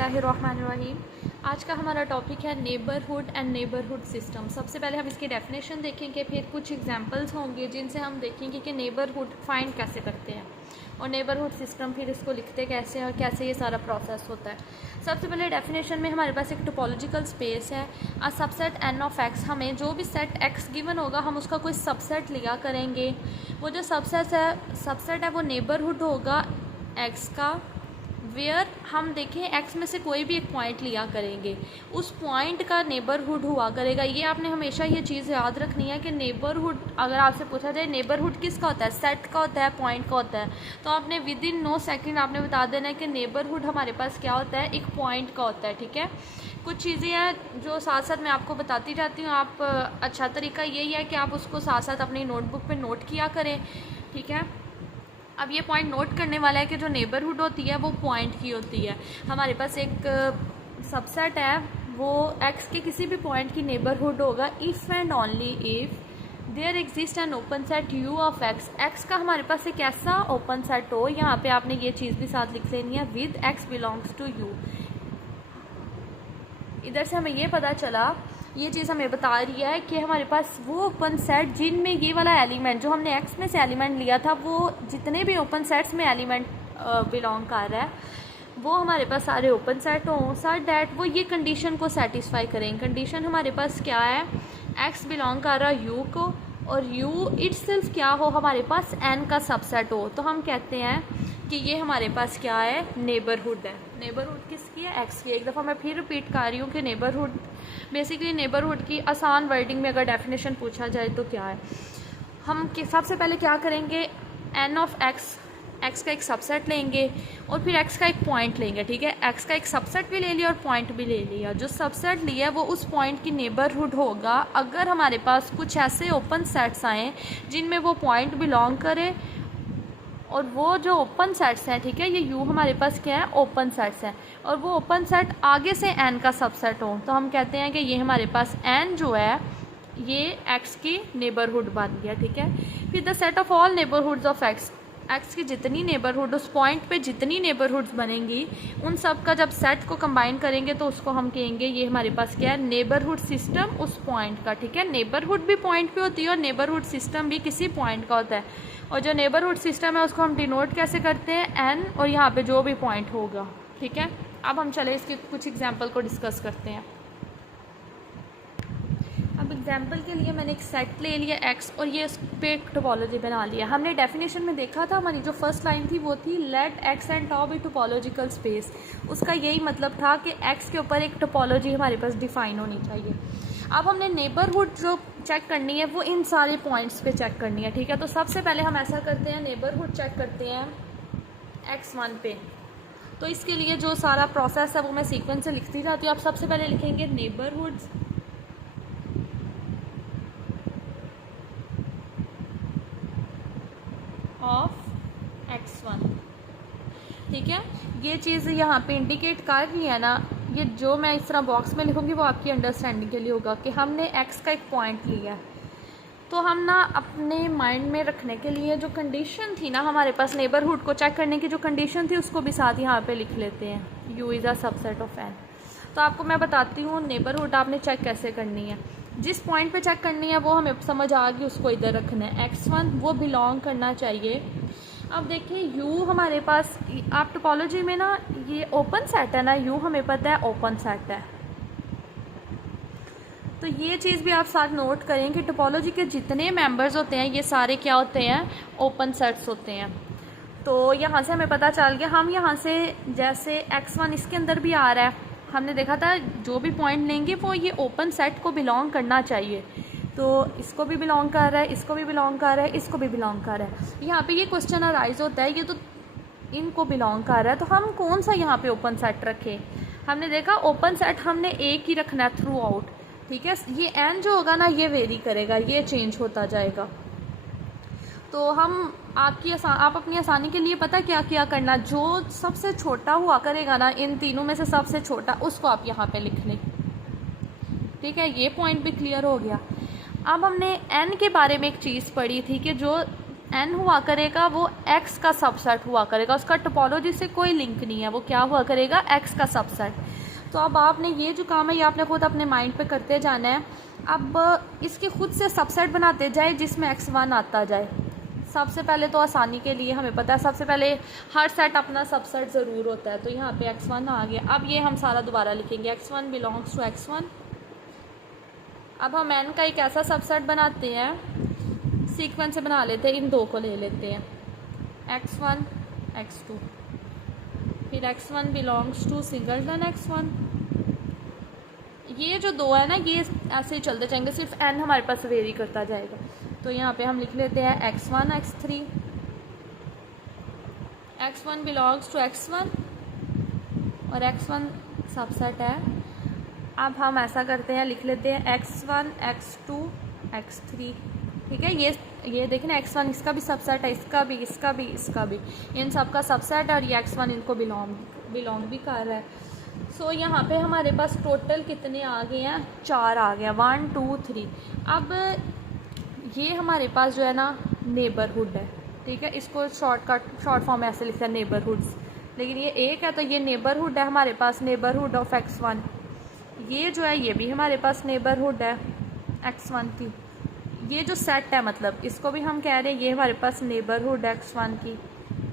बिस्मिल्लाहिर्रहमानिर्रहीम। आज का हमारा टॉपिक है नेबरहुड एंड नेबरहुड सिस्टम। सबसे पहले हम इसकी डेफिनेशन देखेंगे, फिर कुछ एग्जांपल्स होंगे जिनसे हम देखेंगे कि नेबरहुड फाइंड कैसे करते हैं और नेबरहुड सिस्टम फिर इसको लिखते कैसे हैं और कैसे ये सारा प्रोसेस होता है। सबसे पहले डेफिनेशन में हमारे पास एक टोपोलॉजिकल स्पेस है, a subset N of X. हमें जो भी सेट एक्स गिवन होगा हम उसका कोई सबसेट लिया करेंगे। वो जो सबसेट है वो नेबरहुड होगा एक्स का, वेयर हम देखें एक्स में से कोई भी एक पॉइंट लिया करेंगे, उस पॉइंट का नेबरहुड हुआ करेगा। ये आपने हमेशा ये चीज़ याद रखनी है कि नेबरहुड, अगर आपसे पूछा जाए नेबरहुड किसका होता है, सेट का होता है, पॉइंट का होता है, तो आपने विद इन 9 सेकेंड आपने बता देना है कि नेबरहुड हमारे पास क्या होता है, एक पॉइंट का होता है। ठीक है, कुछ चीज़ें हैं जो साथ साथ मैं आपको बताती जाती हूँ। आप अच्छा तरीका यही है कि आप उसको साथ साथ अपनी नोटबुक पर नोट किया करें। ठीक है, अब ये पॉइंट नोट करने वाला है कि जो नेबरहुड होती है वो पॉइंट की होती है। हमारे पास एक सबसेट है, वो एक्स के किसी भी पॉइंट की नेबरहुड होगा if and only if there exist an open set U of X. X का हमारे पास एक ऐसा ओपन सेट हो, यहाँ पे आपने ये चीज़ भी साथ लिख लेनी है, with X belongs to U. इधर से हमें ये पता चला, ये चीज़ हमें बता रही है कि हमारे पास वो ओपन सेट जिनमें ये वाला एलिमेंट जो हमने एक्स में से एलिमेंट लिया था, वो जितने भी ओपन सेट्स में एलिमेंट बिलोंग कर रहा है वो हमारे पास सारे ओपन सेट हों, सच डैट वो ये कंडीशन को सेटिस्फाई करें। कंडीशन हमारे पास क्या है, एक्स बिलोंग कर रहा यू को और यू इटसेल्फ क्या हो, हमारे पास एन का सबसेट हो। तो हम कहते हैं कि ये हमारे पास क्या है, नेबरहुड है। नेबरहुड किसकी है, एक्स की। एक दफ़ा मैं फिर रिपीट कर रही हूँ कि नेबरहुड बेसिकली, नेबरहुड की आसान वर्डिंग में अगर डेफिनेशन पूछा जाए तो क्या है, हम सबसे पहले क्या करेंगे, एन ऑफ एक्स, एक्स का एक सबसेट लेंगे और फिर एक्स का एक पॉइंट लेंगे। ठीक है, एक्स का एक सबसेट भी ले लिया और पॉइंट भी ले लिया। जो सबसेट लिया है वो उस पॉइंट की नेबरहुड होगा अगर हमारे पास कुछ ऐसे ओपन सेट्स आएँ जिनमें वो पॉइंट बिलोंग करे, और वो जो ओपन सेट्स हैं, ठीक है, ये यू हमारे पास क्या है, ओपन सेट्स हैं, और वो ओपन सेट आगे से एन का सबसेट हो, तो हम कहते हैं कि ये हमारे पास एन जो है ये एक्स की नेबरहुड बन गया। ठीक है, फिर the set of all neighbourhoods of X, x की जितनी नेबरहुड, उस पॉइंट पे जितनी नेबरहुड्स बनेंगी उन सब का जब सेट को कंबाइन करेंगे तो उसको हम कहेंगे ये हमारे पास क्या है, नेबरहुड सिस्टम उस पॉइंट का। ठीक है, नेबरहुड भी पॉइंट पे होती है और नेबरहुड सिस्टम भी किसी पॉइंट का होता है, और जो नेबरहुड सिस्टम है उसको हम डिनोट कैसे करते हैं, एन, और यहाँ पे जो भी पॉइंट होगा। ठीक है, अब हम चले इसके कुछ एग्जाम्पल को डिस्कस करते हैं। अब एग्जाम्पल के लिए मैंने एक सेट ले लिया एक्स और ये उस पर एक टोपोलॉजी बना लिया। हमने डेफिनेशन में देखा था, हमारी जो फर्स्ट लाइन थी वो थी let X and tau be topological space. उसका यही मतलब था कि एक्स के ऊपर एक टोपोलॉजी हमारे पास डिफाइन होनी चाहिए। अब हमने नेबरहुड जो चेक करनी है वो इन सारे पॉइंट्स पे चेक करनी है। ठीक है, तो सबसे पहले हम ऐसा करते हैं, नेबरहुड चेक करते हैं x1 पे। तो इसके लिए जो सारा प्रोसेस है वो मैं सीक्वेंस से लिखती जाती हूँ। आप सबसे पहले लिखेंगे नेबरहुड्स ऑफ x1। ठीक है, ये चीज़ यहाँ पे इंडिकेट कर रही है ना, ये जो मैं इस तरह बॉक्स में लिखूँगी वो आपकी अंडरस्टैंडिंग के लिए होगा कि हमने x का एक पॉइंट लिया है। तो हम ना अपने माइंड में रखने के लिए जो कंडीशन थी ना हमारे पास नेबरहुड को चेक करने की जो कंडीशन थी उसको भी साथ यहाँ पे लिख लेते हैं, u is a subset of n। तो आपको मैं बताती हूँ नेबरहुड आपने चेक कैसे करनी है। जिस पॉइंट पे चेक करनी है वो हमें समझ आ गई, उसको इधर रखना है, x1 वो बिलोंग करना चाहिए। अब देखिए u हमारे पास, आप टोपोलॉजी में ना ये ओपन सेट है ना, u हमें पता है ओपन सेट है, तो ये चीज़ भी आप साथ नोट करें कि टोपोलॉजी के जितने मेंबर्स होते हैं ये सारे क्या होते हैं, ओपन सेट्स होते हैं। तो यहाँ से हमें पता चल गया, हम यहाँ से जैसे x1 इसके अंदर भी आ रहा है, हमने देखा था जो भी पॉइंट लेंगे वो ये ओपन सेट को बिलोंग करना चाहिए, तो इसको भी बिलोंग कर रहा है, इसको भी बिलोंग कर रहा है, इसको भी बिलोंग कर रहा है। यहाँ पे ये क्वेश्चन अराइज होता है, ये तो इनको बिलोंग कर रहा है, तो हम कौन सा यहाँ पे ओपन सेट रखें। हमने देखा ओपन सेट हमने एक ही रखना है थ्रू आउट। ठीक है, ये एन जो होगा ना ये वेरी करेगा, ये चेंज होता जाएगा। तो हम आप अपनी आसानी के लिए पता क्या करना, जो सबसे छोटा हुआ करेगा ना इन तीनों में से सबसे छोटा, उसको आप यहाँ पे लिख लें। ठीक है, ये पॉइंट भी क्लियर हो गया। अब हमने n के बारे में एक चीज़ पढ़ी थी कि जो n हुआ करेगा वो x का सबसेट हुआ करेगा, उसका टोपोलॉजी से कोई लिंक नहीं है, वो क्या हुआ करेगा, x का सबसेट। तो अब आपने ये जो काम है ये आपने खुद अपने माइंड पे करते जाना है। अब इसके खुद से सबसेट बनाते जाए जिसमें x1 आता जाए। सबसे पहले तो आसानी के लिए हमें पता है सबसे पहले हर सेट अपना सबसेट ज़रूर होता है, तो यहाँ पे x1 आ गया। अब ये हम सारा दोबारा लिखेंगे, x1 बिलोंग्स टू x1। अब हम n का एक ऐसा सबसेट बनाते हैं, सीक्वेंस से बना लेते हैं, इन दो को ले लेते हैं, x1 x2, फिर x1 belongs to singleton x1। ये जो दो है ना ये ऐसे ही चलते जाएंगे, सिर्फ n हमारे पास वेरी करता जाएगा। तो यहाँ पे हम लिख लेते हैं x1 x3, x1 belongs to x1 और x1 सबसेट है। अब हम ऐसा करते हैं, लिख लेते हैं x1 x2 x3, ठीक है। ये देखें ना x1 इसका भी सबसेट है, इसका भी, इसका भी, इसका भी, इन सब का सबसेट है और ये x1 इनको बिलोंग भी कर रहा है। सो यहाँ पे हमारे पास टोटल कितने आ गए हैं, 4 आ गया, 1 2 3। अब ये हमारे पास जो है ना नेबरहुड है, ठीक है। इसको शॉर्ट फॉर्म में ऐसे लिखते हैं नेबरहुड्स, लेकिन ये एक है तो ये नेबरहुड है हमारे पास, नेबरहुड ऑफ x1। ये जो है ये भी हमारे पास नेबरहुड है x1 की। ये जो सेट है मतलब इसको भी हम कह रहे हैं ये हमारे पास नेबरहुड है x1 की,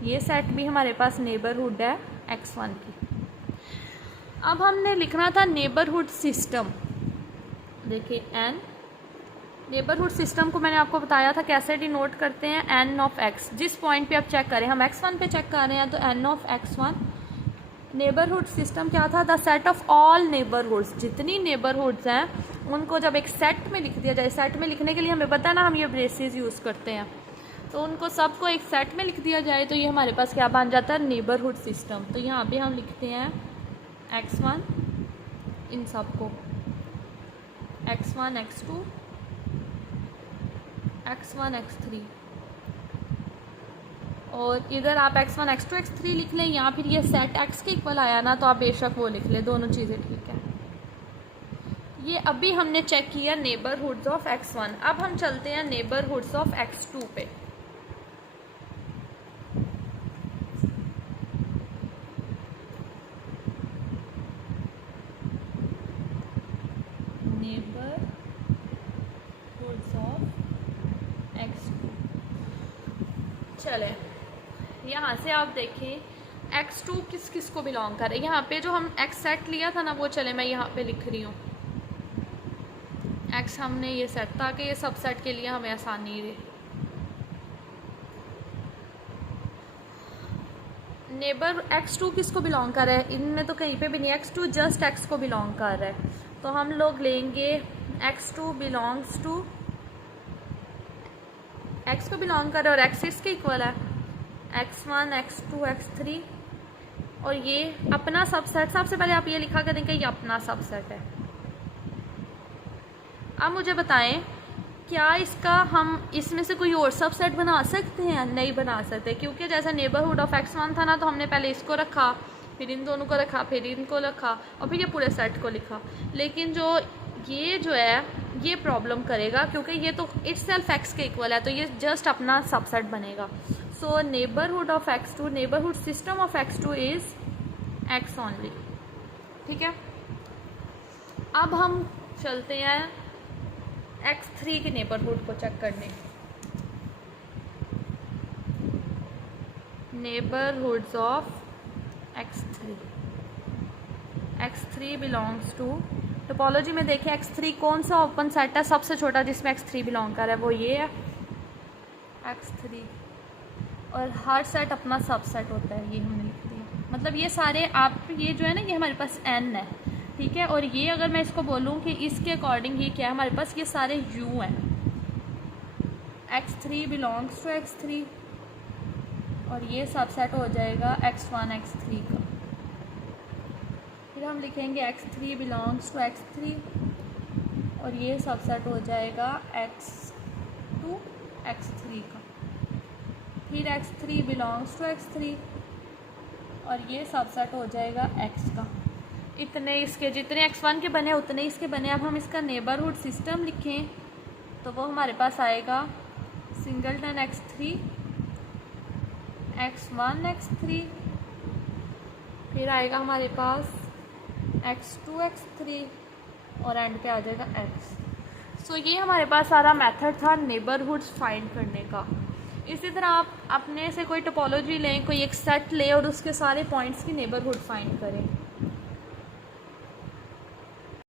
ये सेट भी हमारे पास नेबरहुड है x1 की। अब हमने लिखना था नेबरहुड सिस्टम। देखिए n, नेबरहुड सिस्टम को मैंने आपको बताया था कैसे डिनोट करते हैं, n ऑफ x। जिस पॉइंट पे आप चेक करें, हम x1 पे चेक कर रहे हैं तो n of x1। Neighbourhood system क्या था, the set of all neighbourhoods, जितनी नेबरहुड्स हैं उनको जब एक सेट में लिख दिया जाए। सेट में लिखने के लिए हमें पता है ना हम ये ब्रेसेस यूज़ करते हैं, तो उनको सबको एक सेट में लिख दिया जाए तो ये हमारे पास क्या बन जाता है, नेबरहुड सिस्टम। तो यहाँ पे हम लिखते हैं x1 इन सबको, x1 x2 x1 x3, और इधर आप x1 x2 x3 लिख लें, या फिर ये सेट x के इक्वल आया ना तो आप बेशक वो लिख लें, दोनों चीज़ें ठीक है। ये अभी हमने चेक किया नेबरहुड्स ऑफ x1। अब हम चलते हैं नेबरहुड्स ऑफ x2 पे। चले यहाँ से आप देखें x2 किस किस को बिलोंग कर रहे हैं। यहाँ पे जो हम x सेट लिया था ना वो, चले मैं यहाँ पे लिख रही हूँ x हमने ये सेट, ताकि ये सब सेट के लिए हमें आसानी रहे। नेबर x2 किसको बिलोंग कर रहा है, इनमें तो कहीं पे भी नहीं, x2 जस्ट x को बिलोंग कर रहा है। तो हम लोग लेंगे x2 बिलोंग्स टू, x को बिलोंग कर रहा है और x इसके इक्वल है, x1 x2 x3, और ये अपना सबसेट। सबसे पहले आप ये लिखा करें कि ये अपना सबसेट है। अब मुझे बताएं क्या इसका हम इसमें से कोई और सबसेट बना सकते हैं, नहीं बना सकते, क्योंकि जैसा नेबरहुड ऑफ x1 था ना तो हमने पहले इसको रखा, फिर इन दोनों को रखा, फिर इनको रखा और फिर ये पूरे सेट को लिखा। लेकिन जो है ये प्रॉब्लम करेगा क्योंकि ये तो इटसेल्फ x के इक्वल है, तो ये जस्ट अपना सबसेट बनेगा। So neighbourhood of x2, neighbourhood system of x2 is x only, ठीक है। अब हम चलते हैं x3 के नेबरहुड को चेक करने। Neighbourhoods of x3 belongs to, topology में देखें x3 कौन सा ओपन सेट है, सबसे छोटा जिसमें x3 बिलोंग कर रहा है वो ये है x3, और हर सेट अपना सबसेट होता है, ये हमने लिख दिया। मतलब ये सारे आप ये जो है ना ये हमारे पास n है, ठीक है। और ये अगर मैं इसको बोलूँ कि इसके अकॉर्डिंग ये क्या है, हमारे पास ये सारे u हैं, x3 बिलोंग्स टू x3, और ये सबसेट हो जाएगा x1 x3 का। फिर हम लिखेंगे x3 बिलोंग्स टू x3, और ये सबसेट हो जाएगा x2 x3 का। फिर x3 बिलोंग्स टू x3, और ये सबसेट हो जाएगा x का। इतने इसके जितने x1 के बने उतने इसके बने। अब हम इसका नेबरहुड सिस्टम लिखें तो वो हमारे पास आएगा सिंगलटन x3, x1 x3, फिर आएगा हमारे पास x2 x3 और एंड पे आ जाएगा x। सो ये हमारे पास सारा मेथड था नेबरहुड्स फाइंड करने का। इसी तरह आप अपने से कोई टोपोलॉजी लें, कोई एक सेट लें और उसके सारे पॉइंट्स की नेबरहुड फाइंड करें।